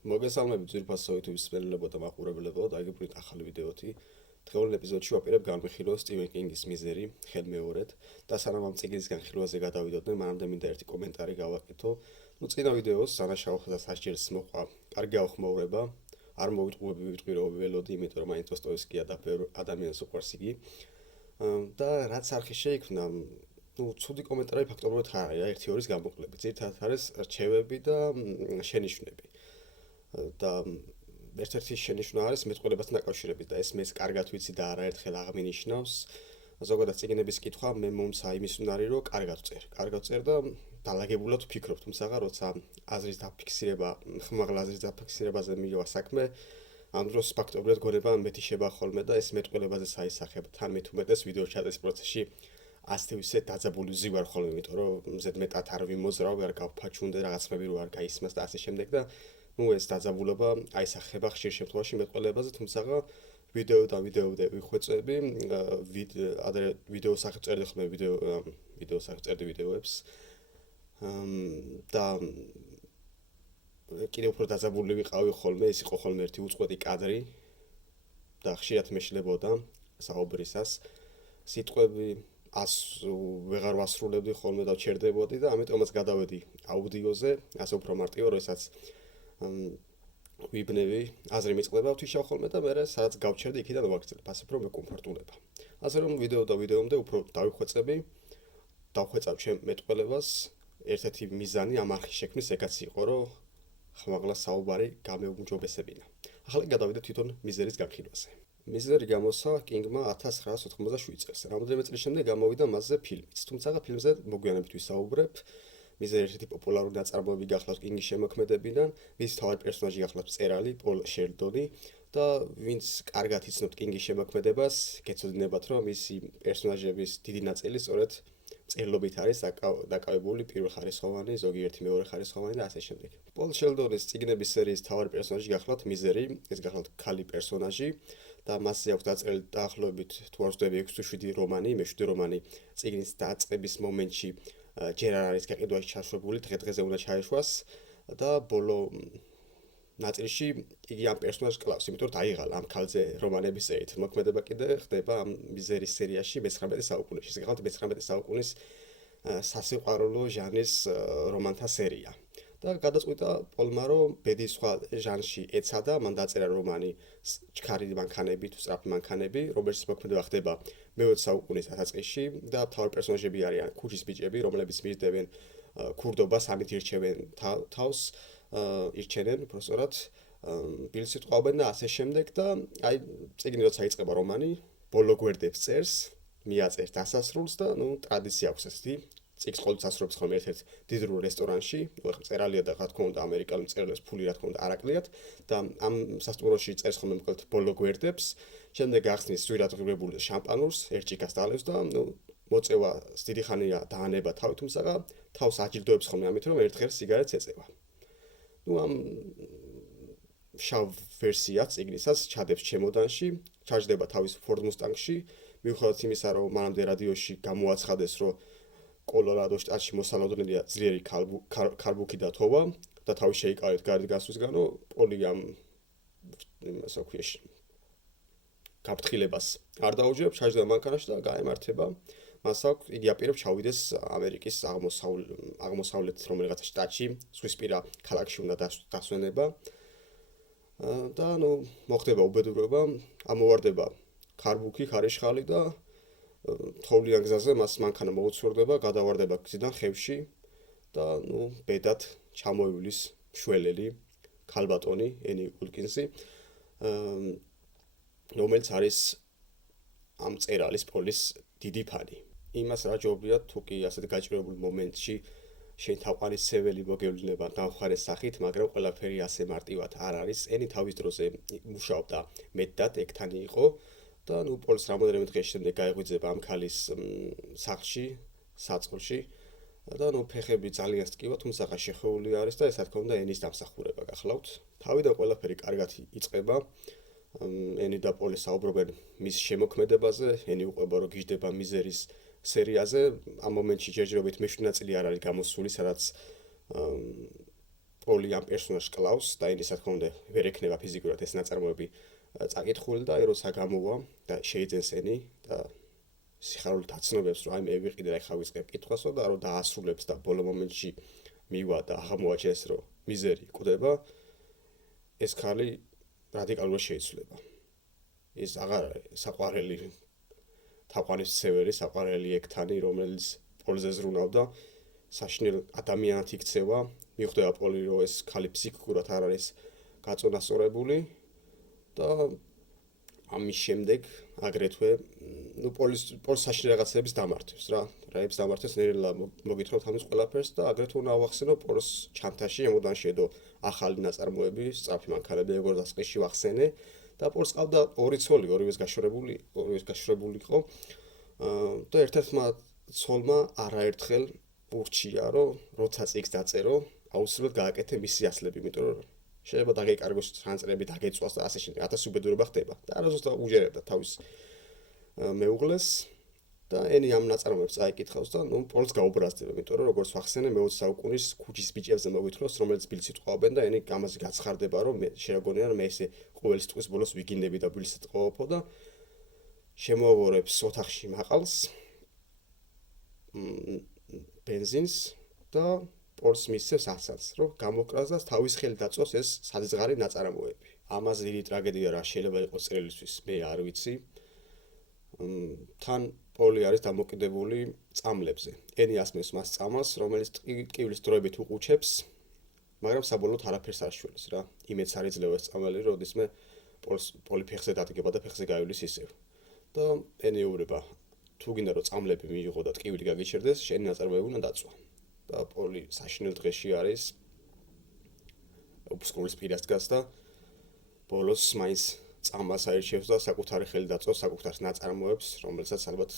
მოგესალმებით ძვირფასო YouTube-ის მსმენელებო და მაყურებლებო, დაგიბრუნდით ახალი ვიდეოთი. დღევანდელ ეპიზოდში ვაპირებ განვიხილო სტივენ კინგის მიზერი ხელმეორედ და სანამ ამ წიგნის განხილვაზე გადავიდოდნენ, მანამდე მინდა ერთი კომენტარი გავაკეთო. წინა ვიდეოს სანაშაულს და სასჯელს მოყვა კარგი ახმოვრება. არ მოვიტყვი რომ ველოდი, იმიტომ რომ მაინც დოსტოევსკია და ბევრ ადამიანს უყვარს იგი. და რაც არხი შეიქმნა, ცუდი კომენტარი ფაქტობრივად ხარ არის, ერთი ორის გამოკლებით. ძირითადად არის რჩევები და შენიშვნები. და ერთ-ერთი შენიშვნა არის მეტყველებასთან დაკავშირებით და ეს მეც კარგად ვიცი და არაერთხელ აღმინიშნავს. ზოგადად წიგნების კითხვა მე მომცა იმის უნარი რომ კარგად წერ და დალაგებულად ვფიქრობ, თუმცა როცა აზრის დაფიქსირება, ხმაღლა აზრის დაფიქსირებაზე მივა საქმე, ამ დროს ფაქტობრივად გონება მეთიშება ხოლმე და ეს მეტყველებაზე საისახებ. თან მე თუმეტეს ვიდეო ჩატრის პროცესში ასთივისე დაძაბული ვზივარ ხოლმე, იმიტომ რომ ზედმეტად არ ვიმოძრავ, არ გავფაჩუნდე რაღაცები რო არ გაისმას და ასე შემდეგ და ეს დაძაბულობა აისახება ხშირ შემთხვევაში მეტყველებაზე, თუმცა ვიდეოდან ვიხვეწები, ვიდეო სახით წერდი ხოლმე ვიდეო სახით წერდი ვიდეოებს. და კიდევ უფრო დაძაბული ვიყავი ხოლმე, ეს იყო ხოლმე ერთი უწყვეტი კადრი და ხშირად მეშლებოდა საუბრისას. სიტყვები ვეღარ ვასრულებდი ხოლმე და ვჩერდებოდი და ამიტომაც გადავედი აუდიოზე, ასე უფრო მარტივად, როდესაც ვიბნევი, აზრი მიწყდება ვთიშავ ხოლმე და მე სადაც გავჩერდი იქიდან ვაგრძელებ, ასე უფრო მეკომფორტულება. ასე რომ ვიდეომდე უფრო დავხვეწავ ჩემ მეტყველებას, ერთ-ერთი მიზანი ამ არხის შექმნის ეგაც იყო, რომ ხმაღლა საუბარი გამეუმჯობესებინა. ახლა გადავიდეთ თვითონ მიზერის განხილვაზე. მიზერი გამოსცა კინგმა 1987 წელს. რამდენიმე წლის შემდეგ გამოვიდა მასზე ფილმიც, თუმცა ფილმზე მოგვიანებით ვისაუბრებ. მიზერი ერთ-ერთი პოპულარული ნაწარმოები გახლავთ კინგის შემოქმედებიდან, მის თავად პერსონაჟი გახლავთ მწერალი პოლ შელდონი და ვინც კარგად იცნობთ კინგის შემოქმედებას, გეცოდინებათ, რომ მისი პერსონაჟების დიდი ნაწილი სწორედ წერილობით არის დაკავებული პირველხარისხოვანი, ზოგიერთი მეორეხარისხოვანი და ასე შემდეგ. პოლ შელდონის წიგნების სერიის თავად პერსონაჟი გახლავთ მიზერი, ეს გახლავთ ქალი პერსონაჟი და მასზე აქვს დაწერილი დაახლოებით თუ არ ვცდები 6 თუ 7 რომანი, მე-7 რომანი წიგნის დაწყების მომენტში ჯერ არ არის გაყიდვაში ჩაშვებული, დღე-დღეზე უნდა ჩაეშვას და ბოლო ნაწილში იგი ამ პერსონაჟს კლავს, იმიტომ რომ დაიღალა ამ ქალზე რომანების წერით. მოქმედება კიდე ხდება ამ მიზერის სერიაში მე-19 საუკუნეში. ეს გახლავთ მე-19 საუკუნის სასიყვარულო ჟანრის რომანთა სერია. და გადაწყვიტა პოლმა, რომ ბედის სხვა ჟანრში ეცადა, მან დაწერა რომანი ჩქარი მანქანები თუ სწრაფი მანქანები, რომელშიც მოქმედება ხდება მე-20 საუკუნის დასაწყისში და მთავარი პერსონაჟები არიან ქუჩის ბიჭები, რომლებიც მისდევენ ქურდობას, ამით ირჩევენ თავს, ირჩენენ უბრალოდ ბილს იტყვავენ და ასე შემდეგ და აი წიგნი როცა იწყება რომანი, ბოლო გვერდებს წერს, მიაწერს დასასრულს და ტრადიცია აქვს ესეთი წიგნს ყოველთვის ასრულებს ხოლმე ერთ-ერთ დიდ რესტორანში, მწერალია და რა თქმა უნდა ამერიკელი მწერლებს ფული რა თქმა უნდა არ აკლიათ და ამ სასტუმროში წერს ხოლმე მოკლედ ბოლო გვერდებს, შემდეგ ახსნის სვირად ღირებული შამპანურს, ერთ ჭიქას დალევს და მოწევა დიდი ხანია დაანება თავი, თუმცა თავს აჯილდოებს ხოლმე ამით, რომ ერთ ღერს სიგარეტს ეწევა. ამ შავ ვერსიას წიგნისას ჩადებს ჩემოდანში, ჩაჯდება თავის Ford Mustang-ში, მიუხედავად იმისა, რომ მანამდე რადიოში გამოაცხადეს, რომ კოლორადო შტატში მოსალოდნელია ძლიერი ქარბუქი და თოვა და თავი შეიკავეთ გარეთ გასვლისგანო, პოლი ამ ასე ვქვია გაფრთხილებას არ დაუჯერებს, ჩაჯდება მანქანაში და გაემართება. მას აქვს იგი აპირებს ჩავიდეს ამერიკის აღმოსავლეთ რომელიღაც შტატში, ზღვისპირა ქალაქში უნდა დასვენება. და მოხდება უბედურება, ამოვარდება ქარბუქი, ხარიშხალი და თოვლიან გზაზე მას მანქანა მოუცურდება, გადავარდება გზიდან ხევში და ბედად ჩამოივლის მშველელი ქალბატონი ენი ულკინსი, რომელიც არის ამ მწერალის პოლის დიდი ფანი. იმას რა ჯობია თუ კი ასეთ გაჭირებულ მომენტში შენ თაყვანისცემელი მოგევლინება გამხარეს სახით, მაგრამ ყველაფერი ასე მარტივად არ არის. ენი თავის დროზე მუშაობდა მეტად, ეგთანი იყო და პოლს რამოდენიმე დღის შემდეგ გაეღვიძება ამ ქალის სახლში, საწყლში და ფეხები ძალიან სტკივა, თუმცა შეხეული არის და ეს რა თქმა უნდა ენის დამსახურება გახლავთ. თავიდან ყველაფერი კარგად იწყება. ენი და პოლი საუბრობენ მის შემოქმედებაზე, ენი უყვება რომ გიждდება მიზერის სერიაზე, ამ მომენტში ჯერჯერობით მე-7 ნაწილი არ არის გამოსული, სადაც პოლი ამ პერსონაჟს კლავს და ენის რა თქმა უნდა ვერ ექნება ფიზიკურად ეს ნაწარმოები წაკითხული და როცა გამოვა და შეიძენს ენი და სიხარულით აცნობებს რომ აი მე ვიყიდე და ეხლა ვიწყებ კითხვასო და რომ დაასრულებს და ბოლო მომენტში მივა და აღმოაჩენს რომ მიზერი კვდება ეს ქალი რადიკალურად შეიცვლება ის აღარ არის საყვარელი თაყვანისმცემელი საყვარელი ექთანი რომელიც პოლზე ზრუნავდა საშინელ ადამიანად იქცევა მიხვდება პოლი რომ ეს ქალი ფსიქიკურად არ არის გაწონასწორებული და ამის შემდეგ აგრეთვე პოლს საშინელ რაღაცებს დამართებს რა რაებს დამართებს ნერლა მოგითხრათ ამის ყველაფერს და აგრეთვე უნდა ავახსენო პოლს ჩანთაში ემოდან შედო ახალი ნაწარმოები სწრაფი მანქანები როგორ დასყიში ვახსენე და პოლს ყავდა ორი ცოლი ორივეს გაშორებული იყო და ერთ-ერთმა ცოლმა არაერთხელ ურჩია რომ როცა წიგს დაწერო აუცილებლად გააკეთე მისი ასლები იმიტომ რომ შეიძლება დაგეკარგოს ტრანსფერები დაგეწვას და ასე შემდეგ 1000 უბედურება ხდება და არასდროს უჯერებდა თავის მეუღლეს და ენი ამ ნაწარმოებს წაიკითხავს და ნუ პოლს გაუბრაზდება იმიტომ რომ როგორც ვახსენე მე-20 საუკუნის ქუჩის ბიჭებზე მოგვითხროს რომელიც ბილს იტყოვებენ და ენი ამაზე გაცხარდება რომ მე შეეგონია რომ მე ესე ყოველი სიტყვის ბოლოს ვიგინდები და ბილს იტყოვებო და შემოავორებს ოთახში მაყალს ბენზინს და პოლს მისცემს ასალს, რომ გამოკრას და თავის ხელი დაწვავს ეს საზღარი ნაწარმოები. ამაზე დიდი ტრაგედია რა შეიძლება იყოს წერილისთვის, მე არ ვიცი. თან პოლი არის დამოკიდებული წამლებზე. ენი ასმევს მას წამალს, რომელიც ტკივილის დროებით უყუჩებს, მაგრამ საბოლოოდ არაფერს არ შველის რა. იმედს არ იძლევა ეს წამალი, როდესმე პოლი ფეხზე დადგება და ფეხზე გაივლის ისევ. და ენი ეუბნება, თუ გინდა რომ წამლები მიიღო და ტკივილი გაგიჩერდეს, შენი ნაწარმოები უნდა დაწვა. და პოლი საშინელ დღეში არის ოფსკურის პირას დგას და ბოლოს მაინც წამალს აირჩევს და საკუთარი ხელი დაწვავს საკუთარ ნაწარმოებს, რომელსაც ალბათ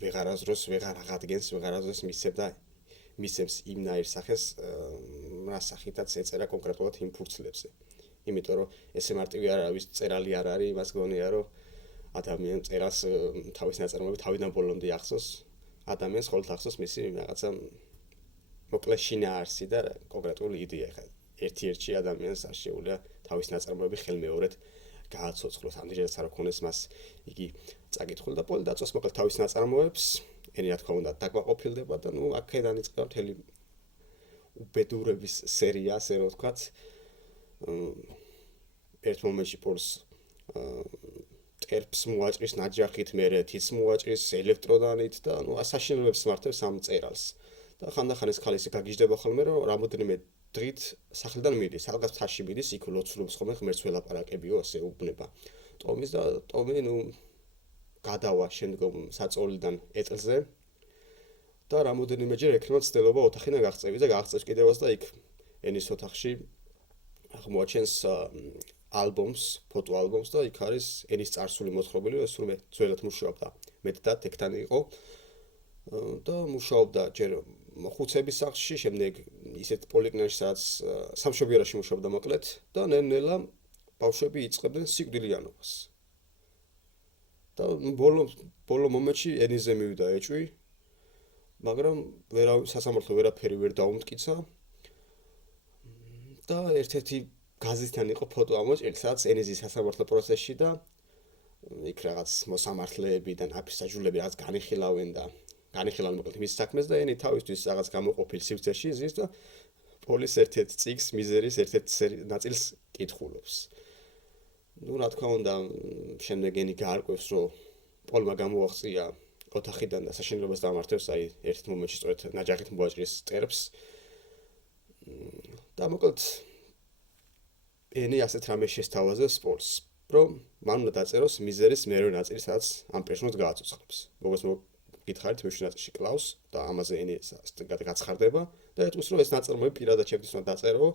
ვეღარასდროს ვეღარ აღადგენს, ვეღარასდროს მისცემ და მისცემს იმნაირ სახეს, რა სახითაც ეწერა კონკრეტულად იმ ფურცლებზე. იმიტომ რომ ესე მარტივი არ არის, წერალი არ არის, იმას გონია რომ ადამიანს წერას თავის ნაწარმოები თავიდან ბოლომდე ახსოვს, ადამიანს ხოლმე ახსოვს მისი რაღაცა მოკლე შინაარსი და კონკრეტული იდეა ხა ერთ-ერთი ადამიანს არ შეუძლია თავის ნაწარმოები ხელმეორედ გააცოცხლოს ამდენად არ ქონდეს მას იგი წაკითხული და პოლი დაწვას მოკლედ თავის ნაწარმოებს ენი რა თქმა უნდა დაკმაყოფილდება და ნუ აქედან იწყება მთელი უბედურების სერია ასე რომ ვთქვათ ერთ მომენტში პოლს ტერფს მოაჭრის ნაჯახით მერე თიც მოაჭრის ელექტროდანით და ნუ ასაშინებლებს მართებს ამ წერალს და ხანდახან ეს ქალი ისე გაგიჟდება ხოლმე რომ რამოდენიმე დღით სახლიდან მიდის რაღაც მთაში მიდის იქ ლოცულობს ხოლმე ღმერთს ველაპარაკებიო ასე უბნება ტომის და ტომი ნუ გადავა შემდგომ საწოლიდან ეტლზე და რამოდენიმეჯერ ექნება ცდილობა ოთახიდან გაღწევი და გაღწევს კიდევაც და იქ ენის ოთახში აღმოაჩენს ალბომს, ფოტოალბომს და იქ არის ენის წარსული მოთხრობილი, ეს რომ ძველად მუშაობდა მეტად ტექტანი იყო და მუშაობდა ჯერ ხუცების სახლში, შემდეგ ისეთ პოლიკლინიკაში, სადაც სამშობიაროში მუშაობდა მოკლედ და ნელ-ნელა ბავშვები იწყებდნენ სიკვდილიანობას. და ბოლო მომენტში ენიზე მივიდა ეჭვი, მაგრამ სასამართლო ვერაფერი ვერ დაუმტკიცა და ერთ-ერთი გაზეთთან იყო ფოტო ამოჭრილი, სადაც ენიზის სასამართლო პროცესში და იქ რაღაც მოსამართლეები და ნაფისაჯულები რაღაც განიხილავენ მოკლედ მის საქმეს და ენი თავისთვის რაღაც გამოყოფილ სივრცეში ზის და პოლის ერთ-ერთ წიგს მიზერის ერთ-ერთ ნაწილს კითხულობს. ნუ რა თქმა უნდა, შემდეგ ენი გაარკვევს, რომ პოლმა გამოაღწია ოთახიდან და საშინელებას დამართებს, აი ერთ მომენტში სწორედ ნაჯახით მოაჭრის ტერფს და მოკლედ ენი ასეთ რამეს შესთავაზებს პოლს, რომ მან უნდა დაწეროს მიზერის მეორე ნაწილი, სადაც ამ პერსონაჟს გააცოცხლებს. როგორც მოგითხარით, მეშვიდე ნაწილში კლავს და ამაზე ენი გაცხარდება და ეტყვის, რომ ეს ნაწარმოები პირადად შეგვიძლია უნდა დაწერო,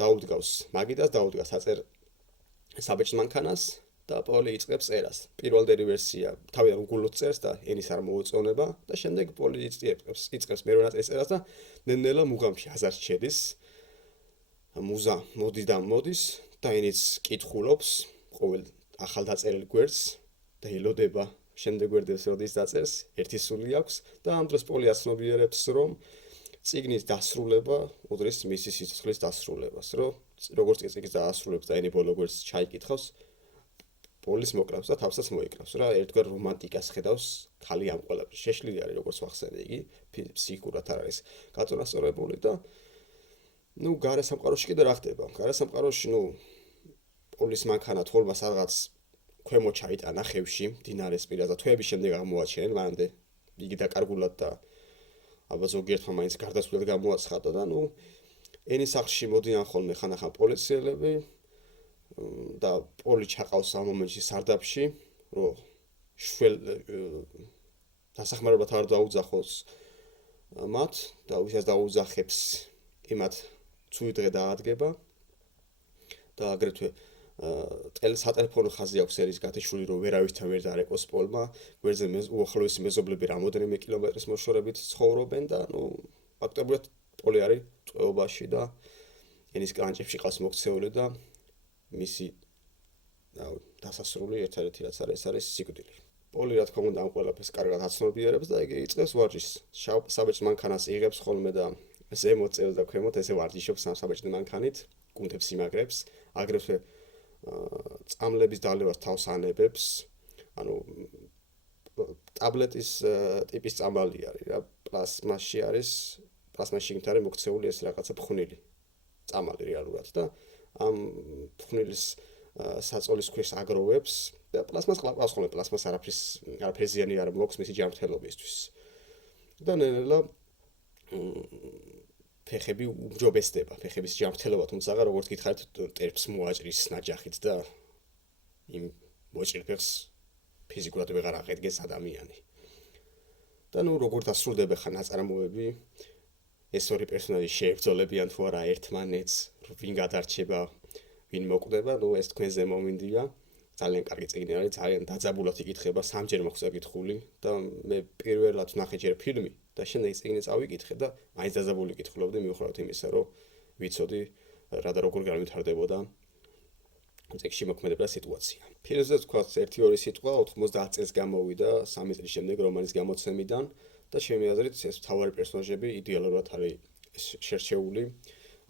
დაუდგავს მაგიდას, დაუდგას აწერ საბეჭდ მანქანას და პოლი იწყებს წერას. პირველი ვერსია თავიდან უგულოდ წერს და ენის არ მოუწონება და შემდეგ პოლი იწყებს მეორე ნაწილის წერას და ნელ-ნელა მუღამში აზარში შედის. მუზა მოდის და ენიც კითხულობს ყოველ ახალ დაწერილ გვერდს და ელოდება შემდეგ გვერდებს როდის დაწერს ერთი სული აქვს და ამ დროს პოლი აცნობიერებს რომ წიგნის დასრულება უდრის მისი სიცოცხლის დასრულებას, რომ როგორც წიგნის დასრულებს და ენი ბოლო გვერდს ჩაიკითხავს, პოლის მოკრავს და თავსაც მოიკრავს რა, ერთგვარ რომანტიკას ხედავს ხალი ამ ყველაფერში. შეშლილი არის როგორც ვახსენე იგი, ფსიქიკურად არ არის გაწონასწორებული და გარე სამყაროში კიდე რა ხდება? გარე სამყაროში, პოლის მანქანა თვალს რაღაც ქვემოთ ჩაიტანა ხევში, მდინარეს პირას და თვეების შემდეგ აღმოაჩენენ, მანამდე იგი დაკარგულად და აბა ზოგიერთმა მაინც გარდაცვლილად გამოაცხადა და ენის სახლში მოდიან ხოლმე ხანახან პოლიციელები და პოლი ჩაყავს ამ მომენტში სარდაფში, რომ დასახმარებლად არ დაუძახოს მათ და ვისაც დაუძახებს, იმათ ცუდი დღე დაადგება და აგრეთვე სატელეფონო ხაზი აქვს ერის გათიშული, რომ ვერავისთან ვერ დარეკოს პოლმა, გვერდზე უახლოესი მეზობლები რამოდენიმე კილომეტრის მოშორებით ცხოვრობენ და ფაქტობრივად პოლი არის ტყვეობაში და ენის კრანჭებში ყავს მოქცეული და მისი დასასრული ერთადერთი რაც არის, ეს არის სიკვდილი. პოლი რა თქმა უნდა ამ ყველაფერს კარგად აცნობიერებს და იგი იწყებს ვარჯიშს. საბეჭდ მანქანას იღებს ხოლმე და ზემოთ წევს და ქვემოთ ესე ვარჯიშობს ამ საბეჭდ მანქანით, კუნთებს იმაგრებს, აგრეთვე წამლების დალევას თავს ანებებს, ტაბლეტის ტიპის წამალი არის რა, პლასმასში არის მოქცეული ეს რაღაცა ფხვნილი წამალი რეალურად და ამ ფხვნილის საწოლის ქვეშ აგროვებს და პლასმას ყავს ხოლმე, პლასმას არაფერი ზიანი არ მოაქვს მისი ჯანმრთელობისთვის. და ნელა ფეხები უმჯობესდება, ფეხების ჯანმრთელობა, თუმცა როგორც გითხარით, ტერფს მოაჭრის ნაჯახით და იმ მოჭრილ ფეხს ფიზიკურად ვეღარ აღედგეს ადამიანი. და როგორ დასრულდება ხან ნაწარმოები, ეს ორი პერსონაჟი შეებრძოლებიან თუ არა ერთმანეთს, ვინ გადარჩება, ვინ მოკვდება, ეს თქვენზე მომინდია. ძალიან კარგი წიგნი არის, ძალიან დაძაბულად იკითხება, სამჯერ მაქვს აკითხული და მე პირველად ვნახე ჯერ ფილმი და შემდეგ წიგნი წავიკითხე და მაინც დაძაბული კითხულობდი მიუხედავად იმისა, რომ ვიცოდი რა და როგორ განვითარდებოდა წიგნში მოქმედება სიტუაცია. ფილმზე თქვათ 1-2 სიტყვა 90 წელს გამოვიდა 3 წლის შემდეგ რომანის გამოცემიდან და ჩემი აზრით ეს მთავარი პერსონაჟები იდეალურად არის შერჩეული.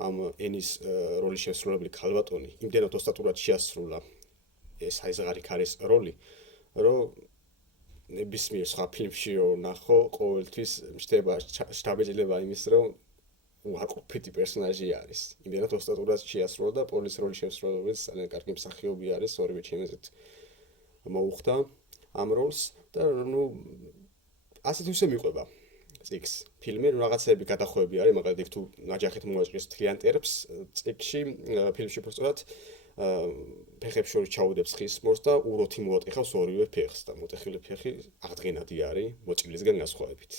ამ ენის როლის შესრულებული ქალბატონი იმდენად ოსტატურად შეასრულა ეს აიზღარი ქარის როლი, რომ ნებისმიერ სხვა ფილმში ვნახო, ყოველთვის მშთება შთაბეჭდილება იმის, რომ უარყოფითი პერსონაჟი არის. იმდენად ოსტატურად შეასრულა და პოლის როლის შესრულებაც ძალიან კარგი მსახიობი არის, ორივე ჩემი აზრით მოუხდა ამ როლს და ასეთ ისე მიყვება წიგნს. ფილმი რაღაცები გადახვევები არის, მაგალითად თუ ნაჯახით მოაჭრის თლიან ტერფს წიგნში, ფილმში უბრალოდ ფეხებს შორის ჩაუდებს ხის მორს და უროთი მოატეხავს ორივე ფეხს და მოტეხილი ფეხი აღდგენადი არის მოჭრილისგან განსხვავებით.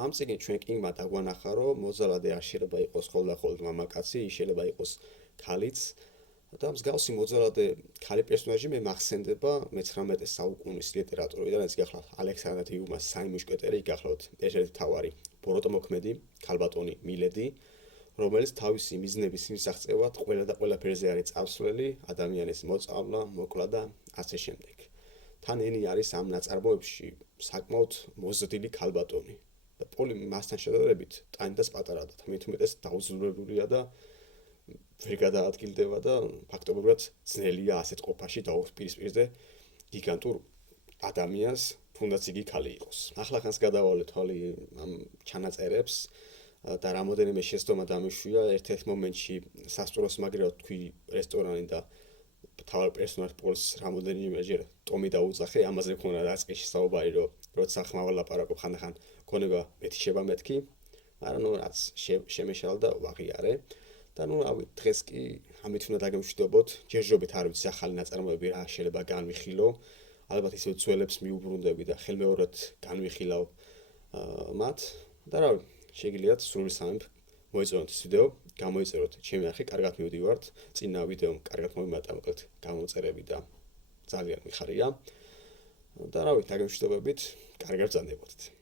ამ წიგნით ჩვენ კინგმა დაგვანახა, რომ მოძალადე არ შეიძლება იყოს ხოლმე მამაკაცი, ის შეიძლება იყოს ქალიც და მსგავსი მოძალადე ქალი პერსონაჟი მე მახსენდება მე-19 საუკუნის ლიტერატურიდან, ეს გახლავთ ალექსანდრე დიუმას სამი მუშკეტერი, გახლავთ ერთ-ერთი მთავარი ბოროტმოქმედი, ქალბატონი მილედი, რომელიც თავისი მიზნების მისაღწევად ყველა და ყველაფერზე არის წამსვლელი, ადამიანის მოწამლა, მოკლა და ასე შემდეგ. თან ენი არის ამ ნაწარმოებში საკმაოდ მოზრდილი ქალბატონი და პოლი მასთან შედარებით ტანიდას პატარაა და მით უმეტეს დაუძლურებულია და ვერ გადაადგილდება და ფაქტობრივად ძნელია ასეთ ყოფაში დაუპირისპირზე გიგანტურ ადამიანს, თუნდაც იგი ქალი იყოს. ახლა ხანს გადავალე თვალი ამ ჩანაწერებს და რამოდენიმე შეცდომა დამიშვია, ერთ-ერთ მომენტში სასტუმროს მაგრად თქვი რესტორანი და თავი პერსონაჟ პოლს რამოდენიმეჯერ ტომი დაუძახე, ამაზე მქონდა დაწყეში საუბარი, რომ როცა ხმავალ ლაპარაკობ ხანდახან გონება მეთიშება მეთქი, მაგრამ რაც შემეშალა და ვაღიარე და დღეს კი ამით უნდა დაგემშვიდობოთ, ჯერჯერობით არ ვიცი ახალი ნაწარმოები რა შეიძლება განვიხილო, ალბათ ისევ ძველებს მიუბრუნდები და ხელმეორედ განვიხილავ მათ და რა შეგიძლიათ სრული სამი მოეწონოთ ეს ვიდეო, გამოიწეროთ ჩემი არხი, კარგად მივდივართ, წინა ვიდეომ კარგად მომიმატა, მოკლედ გამოწერები და ძალიან მიხარია და რავი, დაგემშვიდობებით, კარგად ბრძანდებოდეთ.